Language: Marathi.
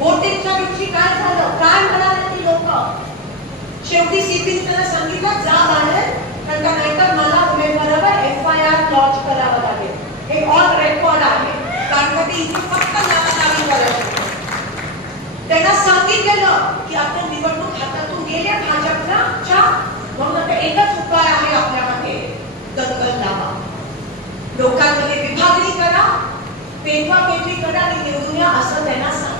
बोटेच्या दिवशी काय झालं? काय म्हणाले ती लोक? शेवटी सीपीने त्यांना सांगितलं जा बाहेर कारण का नाहीतर मला उमेदवारावर एफ आय आर लॉन्च करावं लागेल. हे ऑल रेकॉर्ड आहे कारण का ते इथे फक्त नावानावी करायचे त्यांना सांगितलेलं की आपण निवडणूक हातातून गेल्या भाजपचा भाजपच्या मग आता एकच उपाय आहे आपल्यामध्ये दंगल लावा लोकांमध्ये विभागणी करा पेटवा पेटवी करा आणि निवडून या असं त्यांना सांग